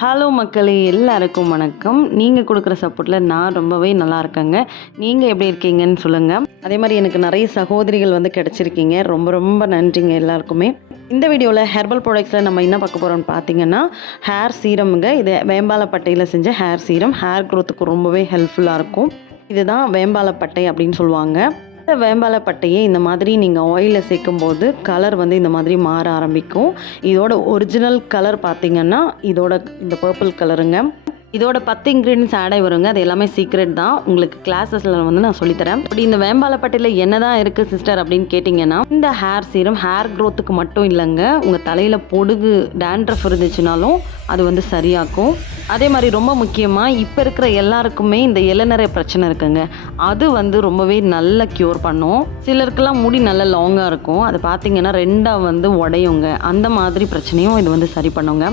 Hello மக்களே எல்லாருக்கும் வணக்கம். நீங்கள் கொடுக்குற சப்போர்ட்டில் நான் ரொம்பவே நல்லா இருக்கேங்க. நீங்கள் எப்படி இருக்கீங்கன்னு சொல்லுங்கள் அதே மாதிரி எனக்கு நிறைய சகோதரிகள் வந்து கிடச்சிருக்கீங்க. ரொம்ப ரொம்ப நன்றிங்க எல்லாருக்குமே. இந்த வீடியோவில் ஹெர்பல் ப்ராடக்ட்ஸில் நம்ம என்ன பார்க்க போகிறோம்னு பார்த்தீங்கன்னா ஹேர் சீரமுங்க இது வேம்பாலப்பட்டையில் செஞ்ச ஹேர் சீரம் ஹேர் க்ரோத்துக்கு ரொம்பவே ஹெல்ப்ஃபுல்லாக இருக்கும். இதுதான் வேம்பாலப்பட்டை அப்படின்னு சொல்லுவாங்க. இந்த வேம்பாலப்பட்டையை இந்த மாதிரி நீங்கள் ஆயிலில் சேர்க்கும்போது கலர் வந்து இந்த மாதிரி மாற ஆரம்பிக்கும். இதோட ஒரிஜினல் கலர் பார்த்தீங்கன்னா இதோட இந்த பர்பிள் கலருங்க இதோட பத்து இன்க்ரீடியன்ஸ் ஆட் ஆகி வருங்க. அது எல்லாமே சீக்ரெட் தான். உங்களுக்கு கிளாஸஸில் வந்து நான் சொல்லித்தரேன். அப்படி இந்த வேம்பாலப்பட்டியில் என்ன தான் இருக்குது சிஸ்டர் அப்படின்னு கேட்டிங்கன்னா இந்த ஹேர் சீரம் ஹேர் க்ரோத்துக்கு மட்டும் இல்லைங்க. உங்கள் தலையில் பொடுகு டேண்ட்ரஃப் இருந்துச்சுனாலும் அது வந்து சரியாக்கும். அதே மாதிரி ரொம்ப முக்கியமாக இப்போ இருக்கிற எல்லாருக்குமே இந்த இளநரை பிரச்சனை இருக்குங்க. அது வந்து ரொம்பவே நல்ல க்யூர் பண்ணும். சிலருக்கெல்லாம் முடி நல்ல லாங்காக இருக்கும். அது பார்த்தீங்கன்னா ரெண்டாக வந்து உடையுங்க. அந்த மாதிரி பிரச்சனையும் இது வந்து சரி பண்ணுங்க.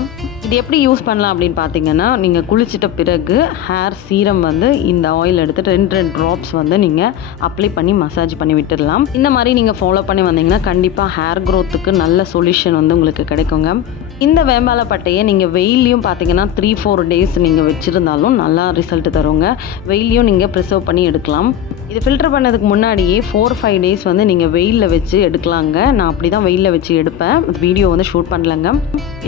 இது எப்படி யூஸ் பண்ணலாம் அப்படின்னு பார்த்தீங்கன்னா நீங்கள் குளிச்சிட்ட பிறகு ஹேர் சீரம் வந்து இந்த ஆயில் எடுத்துகிட்டு ரெண்டு ரெண்டு ட்ராப்ஸ் வந்து நீங்கள் அப்ளை பண்ணி மசாஜ் பண்ணி விட்டுடலாம். இந்த மாதிரி நீங்கள் ஃபாலோ பண்ணி வந்தீங்கன்னா கண்டிப்பாக ஹேர் க்ரோத்துக்கு நல்ல சொல்யூஷன் வந்து உங்களுக்கு கிடைக்குங்க. இந்த வேம்பாலப்பட்டையை நீங்கள் வெயிலையும் பார்த்தீங்கன்னா த்ரீ ஃபோர் டேஸ் நீங்கள் வச்சுருந்தாலும் நல்லா ரிசல்ட் தருங்க. வெயிலையும் நீங்கள் ப்ரிசர்வ் பண்ணி எடுக்கலாம். இது ஃபில்டர் பண்ணதுக்கு முன்னாடியே ஃபோர் ஃபைவ் டேஸ் வந்து நீங்கள் வெயிலில் வச்சு எடுக்கலாங்க. நான் அப்படி தான் வெயிலில் வச்சு எடுப்பேன். வீடியோ வந்து ஷூட் பண்ணலங்க.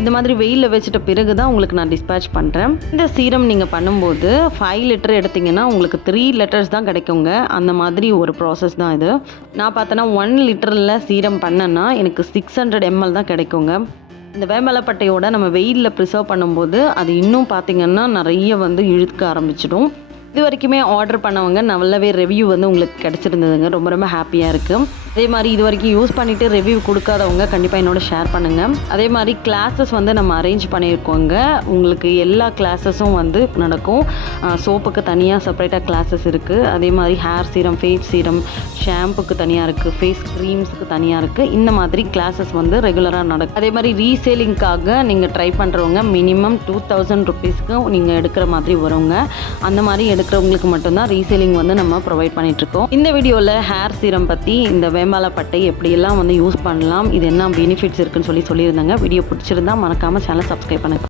இந்த மாதிரி வெயிலில் வச்சுட்ட பிறகு தான் உங்களுக்கு நான் டிஸ்பேச் பண்ணுறேன் இந்த சீரம் நீங்கள் பண்ணும்போது ஃபைவ் லிட்டர் எடுத்திங்கன்னா உங்களுக்கு த்ரீ லிட்டர்ஸ் தான் கிடைக்குங்க. அந்த மாதிரி ஒரு ப்ராசஸ் தான் இது. நான் பார்த்தேன்னா ஒன் லிட்டரில் சீரம் பண்ணேன்னா எனக்கு சிக்ஸ் ஹண்ட்ரட் எம்எல் தான் கிடைக்குங்க. இந்த வேம்பலப்பட்டையோட நம்ம வெயிலில் ப்ரிசர்வ் பண்ணும்போது அது இன்னும் பார்த்திங்கன்னா நிறைய வந்து இழுக்க ஆரம்பிச்சிடும். இது வரைக்குமே ஆர்டர் பண்ணவங்க நல்லாவே ரிவ்யூ வந்து உங்களுக்கு கிடச்சிருந்ததுங்க. ரொம்ப ரொம்ப ஹாப்பியாக இருக்குது அதே மாதிரி இது வரைக்கும் யூஸ் பண்ணிவிட்டு ரிவ்யூ கொடுக்காதவங்க கண்டிப்பாக என்னோட ஷேர் பண்ணுங்கள் அதே மாதிரி கிளாஸஸ் வந்து நம்ம அரேஞ்ச் பண்ணியிருக்கோங்க உங்களுக்கு எல்லா கிளாஸஸும் வந்து நடக்கும். சோப்புக்கு தனியாக செப்பரேட்டாக கிளாஸஸ் இருக்குது அதே மாதிரி ஹேர் சீரம் ஃபேஸ் சீரம் ஷாம்புக்கு தனியாக இருக்குது ஃபேஸ் க்ரீம்ஸுக்கு தனியாக இருக்குது இந்த மாதிரி கிளாஸஸ் வந்து ரெகுலராக நடக்கும். அதே மாதிரி ரீசேலிங்க்காக நீங்கள் ட்ரை பண்ணுறவங்க மினிமம் டூ தௌசண்ட் ருபீஸ்க்கு நீங்கள் எடுக்கிற மாதிரி வருங்க. அந்த மாதிரி எடுக்கிறவங்களுக்கு மட்டும்தான் ரீசேலிங் வந்து நம்ம ப்ரொவைட் பண்ணிகிட்ருக்கோம் இந்த வீடியோவில் ஹேர் சீரம் பற்றி இந்த வேம்பாலப்பட்டை எப்படியெல்லாம் வந்து யூஸ் பண்ணலாம் இது என்ன பெனிஃபிட்ஸ் இருக்குன்னு சொல்லி சொல்லியிருந்தாங்க. வீடியோ பிடிச்சிருந்தா மறக்காமல் சேனல் சப்ஸ்கிரைப் பண்ணுங்கள்